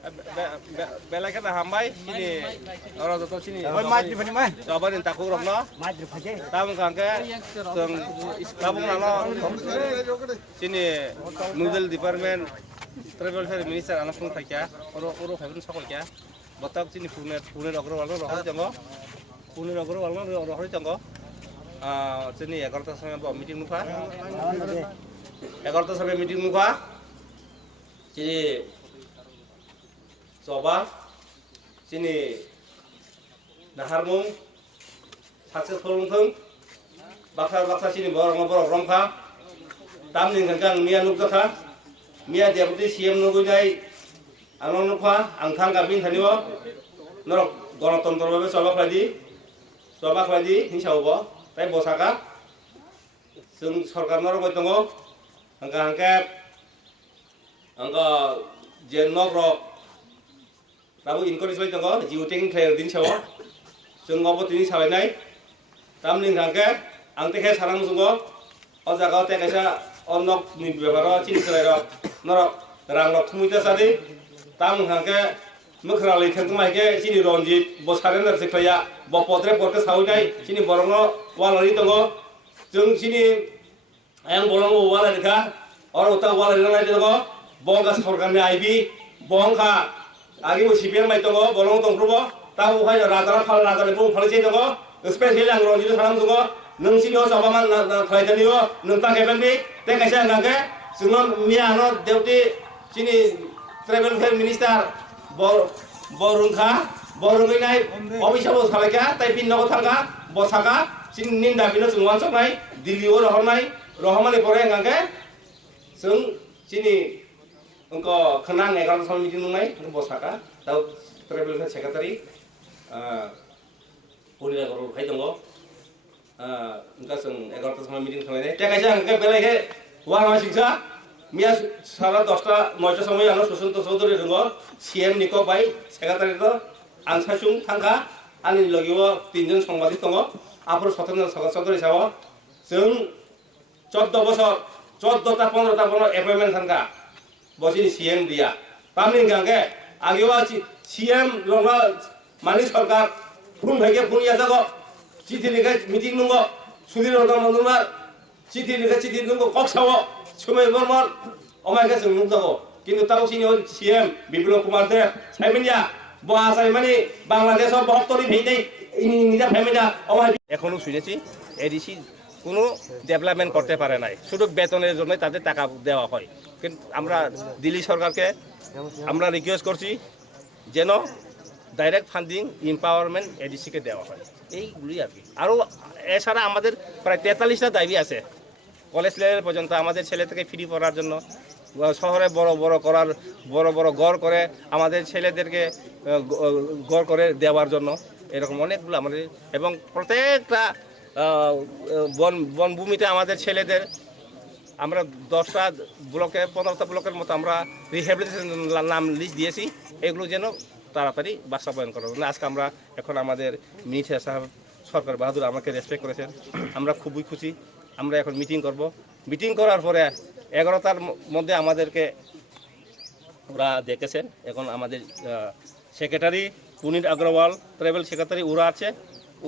Belakang dah hambai sini orang tua sini. Oi mai di mana mai? Coba nih takut orang no. Mai di mana? Tamu kangke teng kampung nalo sini noodle department travel fair minister anak pun kaya oro fairun sakol kaya. Batak sini Pune Agrawal no rohor jango. Pune Agrawal no rohor jango. Sini 11 sampai bawa meeting muka. 11 sampai meeting muka. Sini coba sini naharmung successful thung baksa sini borong rongka tamning kangkang mia nukjaka mia deputy CM nugunai anon nukha angthang kabin thaniwo norok gণতন্ত্র ভাবে সবা খাইদি হিসাবো তাই বসাকা जों सरकार नरक दङ हांका जे नगरक दाबो इनकारेज बाय दङ जिउ टेकिं प्लेयार दिन साव जों गावबो दिनै सालायनाय तामनि हांका आंतेखे सारां जोंगो अ जागाव ते कायसा अनक नि बेबाराव चिनि सरायराव नरक रांरक थुमुइता सादि ताम हांका मोखरा लैथों माइके चिनि रनजित बसारेन रसेखलाया बपद्रे बरके सावनाय चिनि बरंग वालारि दङ जों चिनि आं बरंग वालारि का और उता वालारि नाय दङ बंगा सरकारनि आइबि बंखा आगे वो सीपीएम माइ दङ बरंग दंफ्रबो ता उहाय राजारा फाल राजानि बुं फालिसे दङ स्पेशली आं रनजित सानाम दङ नोंसिनियाव जाबामान खालायजानियो नोंता केबेलनि ते कायसा आंगाके जों मियानो देउति चिनि ट्रेभेल फेयर मिनिस्टार बरुंगैनाय अफिसाव सालायका ताइ पिननाव थांगा बसाका चिनि निन्दा बिनो जों वानसनाय दिल्लीयाव रहमानि परे आंगाके जों चिनि उनको खनां 11 सन मिटिं नुनाय बसाका दाउ ट्रेभेल फेयर सेक्रेटारि पुलिया गरल खाइ दङ उनका जों 11 सन मिटिं खालायनाय ते कायसा आंगाके बेलायके वामा सिंसा मिया सारा 10टा 9टा समय आनो सुसन्त चौधुरी दङ सीएम निको बाय सेक्रेटारि द आनसासुं थांगा आनि लगिव 3 जन संबादिक दङ आफर 17 जन चौधुरी साव जों 14 बছর 14टा 15टा बनो एपॉइंटमेंट थांगा बसिनि सीएम दिया तामनि गांगे आगेवा सीएम लंगा मानि सरकार फुन भाइके फुन याजागो चिठी लिखे मिटिं नुगो सुधीर मंगलबार चिठी लिखे नुगो कक्साव समय बर्मन अमायके जों नुजागो किन्तु तावसिनि सीएम बिप्लब कुमार देव साइमेनिया बहासाय माने बांलादेशर 72 भेइदै इनिजा फेमिना अमाय एखोनो শুনেছি এডিসি কোনো ডেভেলপমেন্ট করতে পারে নাই শুধু বেতনের জন্য তাদের টাকা দেওয়া হয় কিন্তু আমরা দিল্লি সরকারকে আমরা রিকোয়েস্ট করছি যেন ডাইরেক্ট ফান্ডিং এম্পাওয়ারমেন্ট এডিসিকে দেওয়া হয় এইগুলি আর কি আরও এছাড়া আমাদের প্রায় 43টা দাবি আছে কলেজ লেভেল পর্যন্ত আমাদের ছেলে থেকে ফ্রি পড়ার জন্য শহরে বড় বড় ঘর করে আমাদের ছেলেদেরকে ঘর করে দেওয়ার জন্য এরকম অনেকগুলো আমাদের এবং প্রত্যেকটা বনভূমিতে আমাদের ছেলেদের আমরা 10টা ব্লকে 15টা ব্লকের মতো আমরা রিহ্যাবিলিটেশন নাম লিস্ট দিয়েছি এগুলো যেন তাড়াতাড়ি বাস্তবায়ন করা হবে আজকে আমরা এখন আমাদের মিনিস্টার সাহেব সরকার বাহাদুর আমাকে রেসপেক্ট করেছেন আমরা খুবই খুশি আমরা এখন মিটিং করব মিটিং করার পরে 11টার মধ্যে আমাদেরকে ওরা দেখেছেন এখন আমাদের secretary Punit Agarwal travel secretary ওরা আছে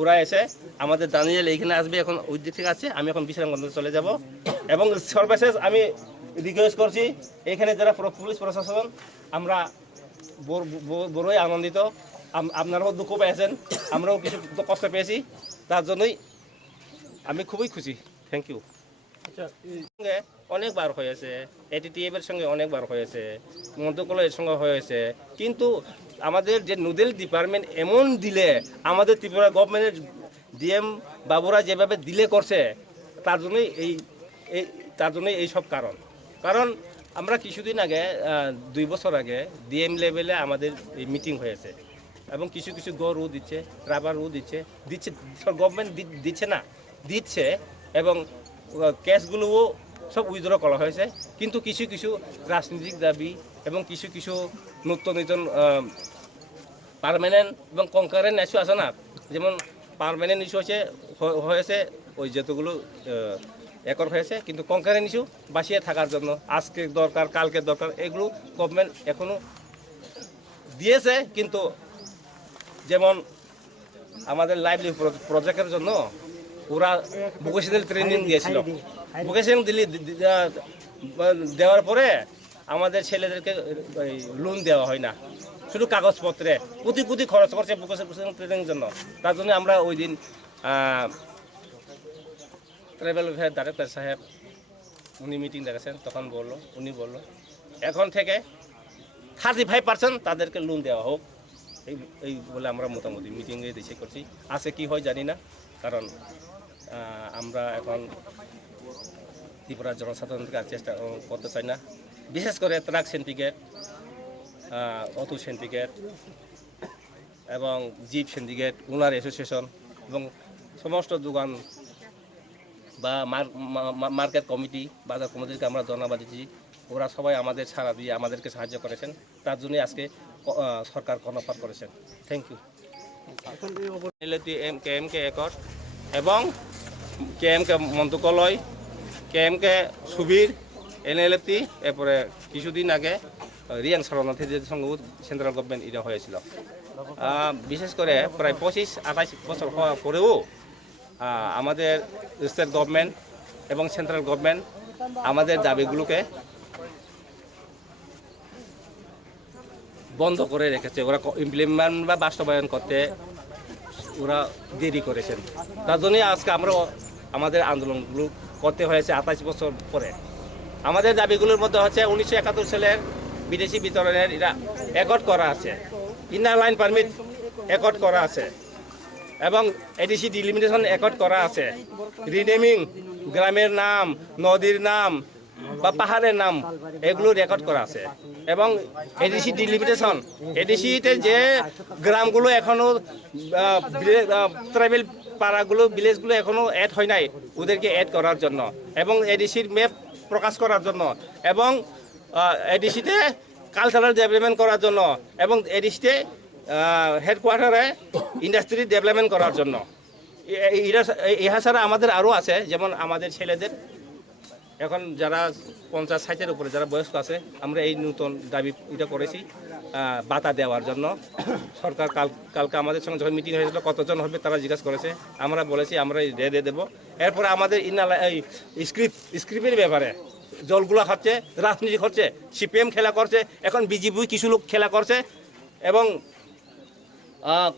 ওরা এসে আমাদের দানিয়েল এইখানে আসবে এখন ওই দিক থেকে আছে আমি এখন বিশ্রামগঞ্জে চলে যাব এবং সর্বশেষ আমি রিকোয়েস্ট করছি এখানে যারা পুলিশ প্রশাসন আমরা বড়ই আনন্দিত আপনারাও দুঃখ পেয়েছেন আমরাও কিছু কষ্ট পেয়েছি তার জন্যই আমি খুবই খুশি থ্যাংক ইউ সঙ্গে অনেকবার হয়েছে এটিটিএফ এর সঙ্গে অনেকবার হয়েছে মন্ত্রকলের সঙ্গে হয়েছে কিন্তু আমাদের যে নুডেল ডিপার্টমেন্ট এমন দিলে আমাদের ত্রিপুরা গভর্নমেন্টের ডিএম বাবুরা যেভাবে দিলে করছে তার জন্যই এই সব কারণ আমরা কিছুদিন আগে 2 বছর আগে ডিএম লেভেলে আমাদের এই মিটিং হয়েছে এবং কিছু গরু দিচ্ছে রাবার দিচ্ছে গভর্নমেন্ট দিচ্ছে না দিচ্ছে এবং কেসগুলোও সব উইথড্র করা হয়েছে কিন্তু কিছু রাজনৈতিক দাবি এবং কিছু নতুন পার্মানেন্ট এবং কনকারেন্ট ইস্যু আছে না যেমন পার্মানেন্ট ইস্যু হয়েছে ওই যতগুলো একর হয়েছে কিন্তু কনকারেন্ট ইস্যু বাঁচিয়ে থাকার জন্য আজকে দরকার কালকে দরকার এগুলো গভর্নমেন্ট এখনো দিয়েছে, কিন্তু যেমন আমাদের লাইভলি প্রজেক্টের জন্য ওরা ভোকেশনাল ট্রেনিং দিয়েছিল। ভোকেশনাল দেওয়ার পরে আমাদের ছেলেদেরকে লোন দেওয়া হয় না, শুধু কাগজপত্রে কোটি কোটি খরচ করছে ভোকেশনাল ট্রেনিংয়ের জন্য। তার জন্য আমরা ওই দিন ট্রাইবেল ওয়েলফেয়ার ডাইরেক্টর সাহেব উনি মিটিং দেখেছেন, তখন উনি বলল এখন থেকে 35% তাদেরকে লোন দেওয়া হোক, এই বলে আমরা মোটামুটি মিটিংয়ে ডিসাইড করছি। আছে কি হয় জানি না, কারণ আমরা এখন ত্রিপুরার জনসাধারণকে চেষ্টা করতে চাই না, বিশেষ করে ট্রাক সিন্ডিকেট, অটো সিন্ডিকেট এবং জিপ সিন্ডিকেট, ওনার অ্যাসোসিয়েশন এবং সমস্ত দোকান বা মার্কেট কমিটি, বাজার কমিটিকে আমরা ধন্যবাদ দিচ্ছি। ওরা সবাই আমাদের ছাড়া দিয়ে আমাদেরকে সাহায্য করেছেন, তার জন্যই আজকে সরকার কর্ণপাত করেছেন। Thank you. KMK একট এবং KMK মন্ত্রণালয়, KMK সুবীর, NLFT, এরপরে কিছুদিন আগে রিয়াং শরণার্থীদের সঙ্গে সেন্ট্রাল গভর্নমেন্ট এটা হয়েছিল। বিশেষ করে প্রায় 25-28 বছর হওয়ার পরেও আমাদের স্টেট গভর্নমেন্ট এবং সেন্ট্রাল গভর্নমেন্ট আমাদের দাবিগুলোকে বন্ধ করে রেখেছে। ওরা ইমপ্লিমেন্ট বা বাস্তবায়ন করতে ওরা দেরি করেছেন। তার জন্যই আজকে আমরা আমাদের আন্দোলনগুলো করতে হয়েছে 28 বছর পরে। আমাদের দাবিগুলোর মধ্যে হচ্ছে 1971 সালের বিদেশি বিতরণের এটা একট করা আছে, ইনার লাইন পারমিট একট করা আছে এবং এডিসি ডিলিমিটেশন একট করা আছে, রিনেমিং গ্রামের নাম, নদীর নাম বা পাহাড়ের নাম এগুলো রেকর্ড করা আছে এবং এডিসি ডিলিমিটেশন, এডিসিতে যে গ্রামগুলো এখনো ট্রাইবেল পাড়াগুলো ভিলেজগুলো এখনো অ্যাড হয় নাই, ওদেরকে অ্যাড করার জন্য এবং এডিসির ম্যাপ প্রকাশ করার জন্য এবং এডিসিতে কালচারাল ডেভেলপমেন্ট করার জন্য এবং এডিসিতে হেডকোয়ার্টারে ইন্ডাস্ট্রি ডেভেলপমেন্ট করার জন্য। ইহা ছাড়া আমাদের আরও আছে, যেমন আমাদের ছেলেদের এখন যারা 50-60-এর উপরে যারা বয়স্ক আছে, আমরা এই নতুন দাবি এটা করেছি বাতা দেওয়ার জন্য। সরকার কালকে আমাদের সঙ্গে যখন মিটিং হয়েছিল কতজন হবে তারা জিজ্ঞাসা করেছে, আমরা বলেছি আমরা দিয়ে দেবো। এরপরে আমাদের স্ক্রিপ্টের ব্যাপারে জলগুলো খাচ্ছে, রাজনীতি করছে, CPM খেলা করছে, এখন BJP কিছু লোক খেলা করছে এবং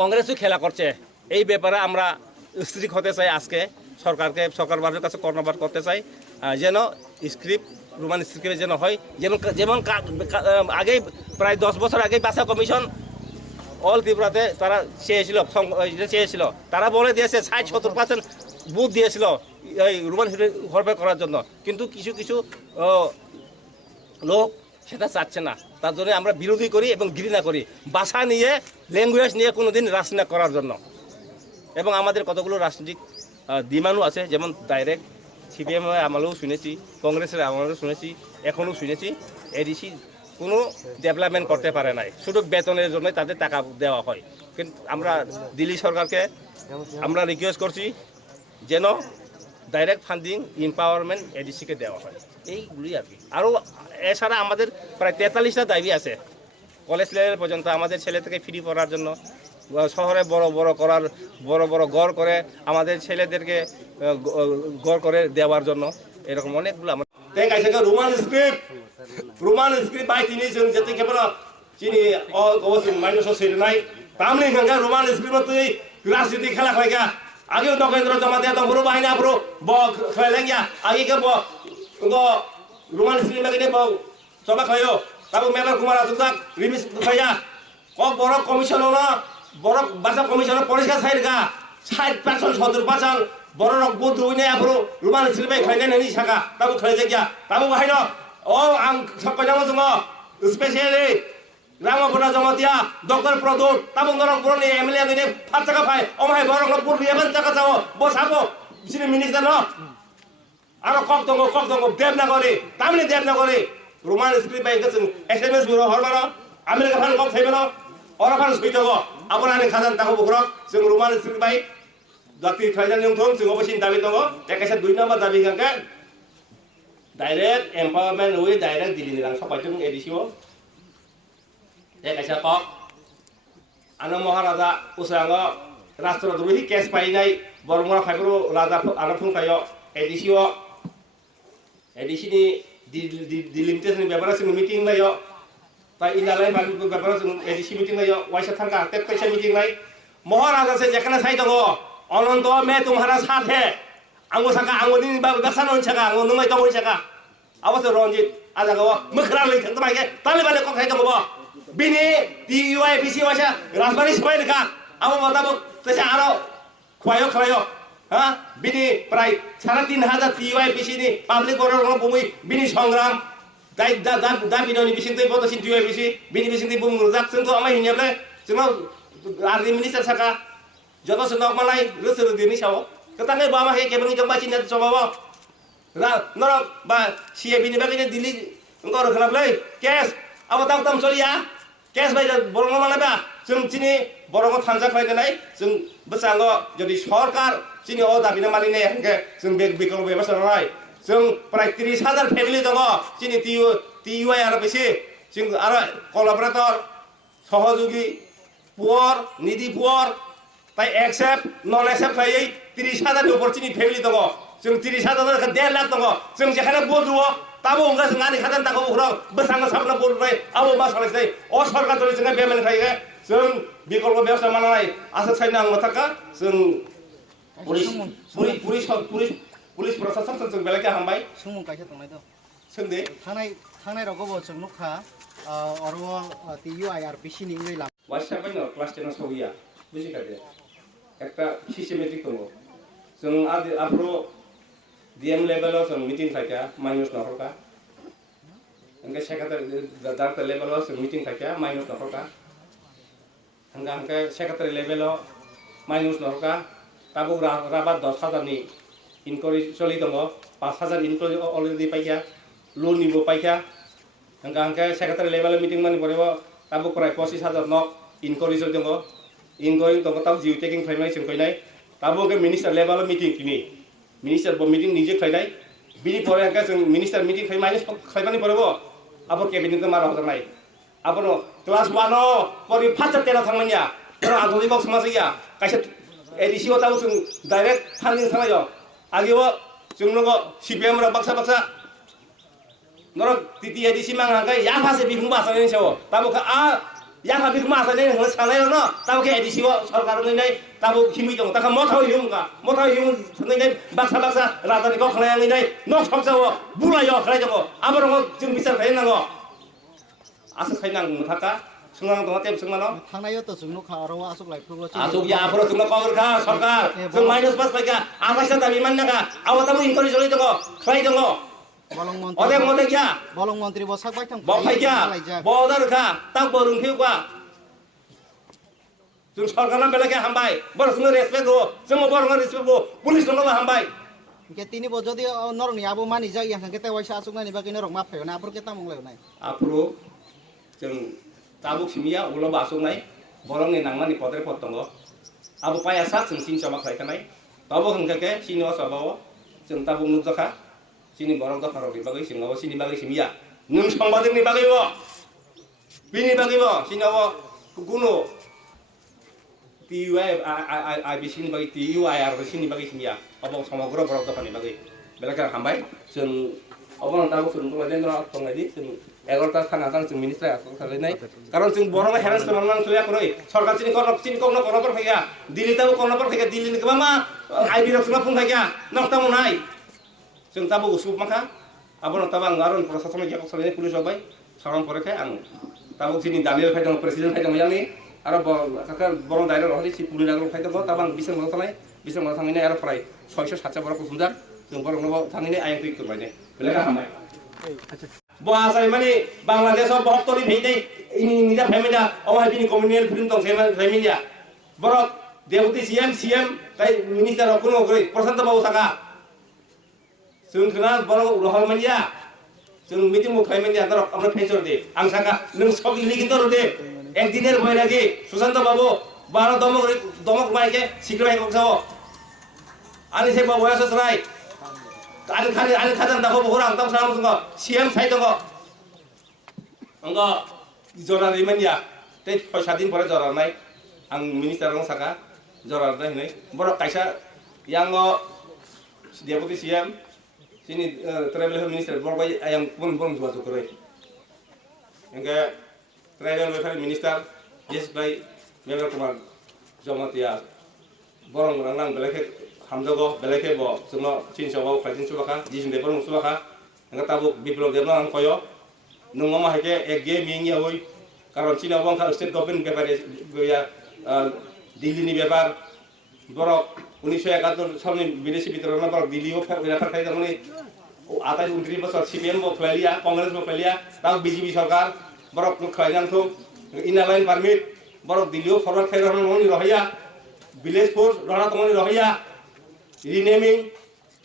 কংগ্রেসও খেলা করছে। এই ব্যাপারে আমরা স্ট্রিক্ট হতে চাই, আজকে সরকারের কাছে কর্ণপাত করতে চাই, যেন স্ক্রিপ্ট রোমান স্ক্রিপ্টে যেন হয়, যেমন আগেই প্রায় 10 বছর আগে বাসা কমিশন অল ত্রিপুরাতে তারা চেয়েছিল, তারা বলে দিয়েছে 60-70% বুথ দিয়েছিল এই রোমান ঘরপে করার জন্য, কিন্তু কিছু লোক সেটা চাচ্ছে না। তার জন্য আমরা বিরোধী করি এবং ঘৃণা করি ভাষা নিয়ে, ল্যাঙ্গুয়েজ নিয়ে কোনোদিন রাজনীতি করার জন্য। এবং আমাদের কতগুলো রাজনৈতিক ডিমান্ডও আছে, যেমন ডাইরেক্ট CPM আমলেও শুনেছি, কংগ্রেসের আমলেও শুনেছি, এখনও শুনেছি এডিসি কোনো ডেভেলপমেন্ট করতে পারে নাই, শুধু বেতনের জন্য তাদের টাকা দেওয়া হয়। কিন্তু আমরা দিল্লি সরকারকে আমরা রিকোয়েস্ট করছি যেন ডাইরেক্ট ফান্ডিং এম্পাওয়ারমেন্ট এডিসিকে দেওয়া হয়, এইগুলি আর কি। আরও এছাড়া আমাদের প্রায় 43টা দাবি আছে কলেজ লেভেল পর্যন্ত, আমাদের ছেলে থেকে ফ্রি পড়ার জন্য, শহরে বড় বড় গড় করে আমাদের ছেলেদেরকে গড় করে দেওয়ার জন্য, এরকম অনেকগুলো আমরা রোমান স্ক্রিপ্ট বাই তিনি যেতে কেবল চিনি মাইনাস নাই তামনি গঙ্গা রোমান স্ক্রিপ্ট তুই রাজনীতি খেলা হয় গা আগেও নগেন্দ্র জমা দেয়া তো বড় বাহিনী আপরো ব খেলেঙ্গা আগে কে ব রোমান স্ক্রিপ্ট লাগে ব জমা খায়ো তারপর মেম্বার কুমার আজুদাক রিমিস খাইয়া কক বড় কমিশন না বড় বাসা কমিশন পরিষ্কার সাইড গা 60% 70% বড় রক বুধ হইনে আপরো রোমান স্ক্রিপ্ট খাইনে নেনি সাকা তাবো খাই যাগিয়া তাবো বাহিনো ও আং সকজামো জমা স্পেশালি রামপুরা জমাতিয়া ডক্টর প্রদুত তাবো নরক পুরনি এমএলএ গনে 5 টাকা পায় ও মাই বড় রক পুর 11 টাকা যাও বসাবো সিনি মিনিস্টার ন আর কক দঙ্গ দেবনাগরী তামিলি দেবনাগরী রোমান স্ক্রিপ্ট বাই গেছেন SMS বিরো হরবার আমেরিকা ফান কক থাইবেন ওরা ফান সুইতগ আপনানি খাজান তাকো বুকরক जों রোমান স্ক্রিপ্ট বাই জাতি খাইজান जों जों অবশ্যই দাবি দङ একাছে 2 নাম্বার দাবি গাঙ্কা डाइरेक्ट एम्पावरमेंट हुई डाइरेक्ट दिल्ली रां सबायजों एडिसिओ एकाइसा कक Ano Maharaja usango Rastrodrohi case painai Bormora Fabro Raja Anapun kayo edisi ni di limitation beberapa sing meeting layo ta inalai baru beberapa sing edisi meeting layo waisa thangka tek kaisa meeting lai Maharaja se jakana sai dango ononto me tumhara साथ है आंगो सका आंगो दिन बाबू दसन होन सका आंगो नुमाई तो होन सका अवश्य रंजित आज गो मखरा ले थंत मागे ताले बाले को खाइ दंगो बिनी टीयूआईपीसी वासा राजबारी सबाय लेखा अब बताबो तसे आरो खवायो खवायो हा बिनी प्राय 3,500 टीयूआईपीसी नि पब्लिक बरन बुमि बिनी संग्राम दा बिननि बिसिंतै बतसिन टीयूआईपीसी बिनी बिसिंतै बुम रजाक जोंखौ आमाय हिनेब्ले जोंनाव आर्मी मिनिस्टार सका जतो सुनक मलाई रुसुरु दिनि Sao ketangnya bawa he kebeng jomba Cina coba bawa norok ba siya binibagin Dili engkau kenapa lagi cash apa tahu tam solia cash bayi borong mana ba जों Cini borong tanjak bayi nai जों besanggo jadi सरकार Cini oh tapi nama ini ke जों bekal bebas orang जों प्राय 30,000 family dong Cini TUI RPC जों ada kolaborator सहयोगी puor nidi puor তাই accept non accept খাই 30,000 উপর চিনি ফ্যামিলি দङ जों 30,000 ka 1.5 लाख दङ जों जेखाना बदुव ताबो उंगा जों आनि खादान ताखौ उखराव बेसांगा साबना बदुनाय आबो मा सालायसै अ सरकार दले जों बेमेन खायो जों बिकल्प व्यवस्था मानाय आसा साइना आं मथाका जों पुलिस प्रशासन जों बेलेका हामबाय सुमुं कायसा तंनाय द सोंदे थानाय रगबो जों नुखा अरव TUIRPC नि इंगै ला वाट्सएप न क्लास 10 सौया बुझिखादे একটা সিস্টেমেটিক দङ जों आफरो DM लेभेलाव जों मिटिं थाया माइनस नहरका अंगे सेक्रेटारि डाइरेक्टर लेभेलाव जों मिटिं थाया माइनस नहरका अंगे सेक्रेटारि लेभेलाव माइनस नहरका ताबो राबा 10,000 नि इनक्वायरि चलि दङ 5,000 इनक्वायरि अलरेडि पाइया लोन निबो पाइया अंगे सेक्रेटारि लेभेलाव मिटिं मानि परेबो ताबो प्राय 25,000 नक इनक्वायरि चलि दङ इनक्वायरि दङ ताबो जिउ टेकिं खालामनाय जों फैनाय ताबो के मिनिस्टार लेभेलाव मिटिं किनि मिनिस्टार मिटिं निजे खालामनाय बिनि परे अंगे जों मिनिस्टार मिटिं खालाम माइनस खालामनानै परेबो आबो केबिनेट मारा हरनाय आबो क्लास 1 परि फास्ट टेना थांमानिया आगोलि बक्स समाजया कायसे एडिसिओ ताबो जों डाइरेक्ट फान्डिं थानाय आगेबो जों नगो CPM रा बाक्सा नरक टिटि एडिसि मांगाखै या फासे बिखुं बासानै सेव ताबो या का बिखुं बासानै हो सानाय न ताबो के एडिसिओ सरकार नै ताबो खिमि दङ ताका मथाव हिउं थनै बाक्सा राजानि गख खालाय नै नक सकजाव बुलायो खालाय दङ आबो जों बिचार खाय नांगौ आसा खायनां मथाका संनां दङ टेप संनानो थांनाय त जों नुखा अरव आसुक लाइफोरबो आसुक या आफरो जों कगरखा सरकार जों माइनस पास पाइका आकाशा दाबि माननाका आबो ताबो इनक्वायरि चलि दङ खाय दङ Odeng modeng ya. Bolong menteri bosak baik tang. Bapak ya. Bodar ka, tak borung piu ka. Jung sarkana belaka hambai. Boros nge respect go. Semua borong nge respect go. Pulis nge hambai. Ketini bo jodi norong ni abu mani jagi yang kita waisa asuk nani bagi norong maaf ya. Na apur kita mong leo nai. Apro jung tabuk simia ulo basuk nai. Borong ni nangman ni potere potong go. Abu paya sak jung sin sama khai kanai. Tabuk hengke ke sini was abawa. Jung tabuk nuzaka. Sini borong to karo dibagai sing awo sini bagai simia nung sambading ni bagai wo bini bagai wo sini awo kuno TUI IBC ni bagai TUIR sini bagai simia abang samagro borong to kani bagai belakang hambai jeung abang tahu sun to den ro tong lagi jeung 11 थानाथां जों minister आखौ खालायनाय कारण जों बरंगा हेरास खालामनां थया खरै सरकार चिनि कोन पर फैया दिल्ली ताबो कोन पर फैया दिल्ली नि मा आइबि रसना फुं फैया नक्ता मुनाय जों ताबो उसुब माखा आबो ताबा ngaron प्रशासन के खालायनाय पुलिस बाय साराम परे खाय आं ताबो चिनि दानियल फायदों प्रेसिडेन्ट फायदों यानि आरो काका बरं दाइरेक्ट रहलि सि पुलिस नागरिक फायदों ताबा बिसं मा थानाय बिसं मा थांनाय आरो प्राय 600-700 बरं कुसुमदार जों बरं थांनाय आयं तै करबायने बेलेका हामाय bahasa ini Bangladesh or Bahtori Bhede ini tidak family awal ini komunal film tong family ya borok deputy CM kai minister okun okoi persanta bau saka sun kena borok rohal mania sun meeting mo family ya tarok amra feature de ang saka nung sok ini kinto de ekdiner boy lagi Susanta babu baro domok maike sikrai koksawo ani se babu ya sosrai 안 가잔다고 뭐랑 땅 사람 무슨 거 CM 사이던 거 뭔가 저라 이면이야 때 사진 보내 저라 나이 ang minister ng saka jorar da hinai borok kaisa yang deputy CM sini travel minister borok bai ayang pun jua sukure engga travel welfare minister yes bai Member Kumar Jomatia borong nang beleke hamjago beleke bo sungno chin sawo khaitin subaka jising de borong subaka engga tabu biplop debla ang koyo nungoma heke egge mingi hoi karon china bong ka state government ব্যাপারে ya Delhi ni ব্যাপার borok 1971 সামনে বিদেশি বিতরণ borok দিল্লিও ব্যাপার খাই মানে 28 বছর CPM বো ফেলিয়া কংগ্রেস বো ফেলিয়া তাও বিজেপি সরকার borok খাইনান তো ইনালাইন পারমিট borok দিল্লিও ফরওয়ার্ড খাই রহন মনি রহিয়া ভিলেজ ফোর্স রহনা তমনি রহিয়া রিনেমিং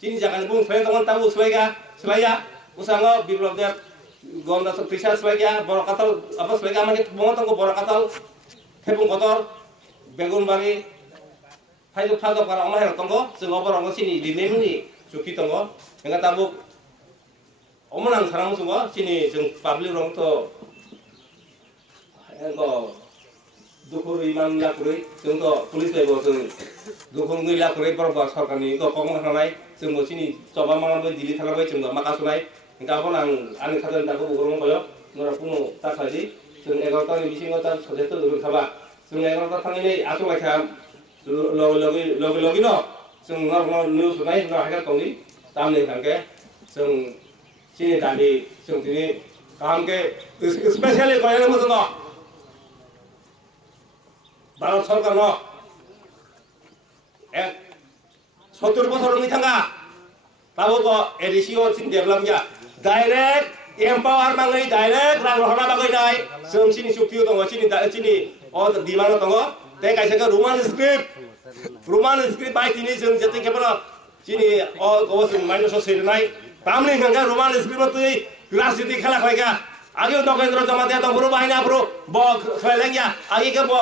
চিনি জাগান বুং ফেন তমন তাবু সলাইয়া usango biplop der gonda so prisa swagia borakatal apa swagia amake bongotong ko borakatal hebung kotor begun bari phaido kara ama her tongo singo borong sini dinemni suki tongo enga tabu omonang sarang sungo sini jeng public rong to engo dukur iman lakuri jeng to police lebo jeng dukur ngui lakuri borba sarkani ko komong hanai jeng sini coba mangan dili thalabai jeng makasunai engka pun ang kader taku burung koyo nora puno tak haji sung 11 tahun bisingo ta sodeto durung thaba sung 11 tahun ini asu macam logi no sung nor news nai nor haga tongi tamne thangke sung sini dali sung tini kam ke especially koyo mo sungo Bharat সরকার ন 70 বছর মিথাঙ্গা তাবো ko edisio sing develop ya direct empower mangai direct rang rohna bagai nai seum sini suktiu tongo sini dimano tongo te kaisa ka roman script bai tini seum jete ke pora sini go sing minus so sel nai tamni hanga roman script ma tui राजनीति खेला खाएगा आगे नगेंद्र जमातिया तो बरो बाहिना बरो बो खेलेंगे आगे के बो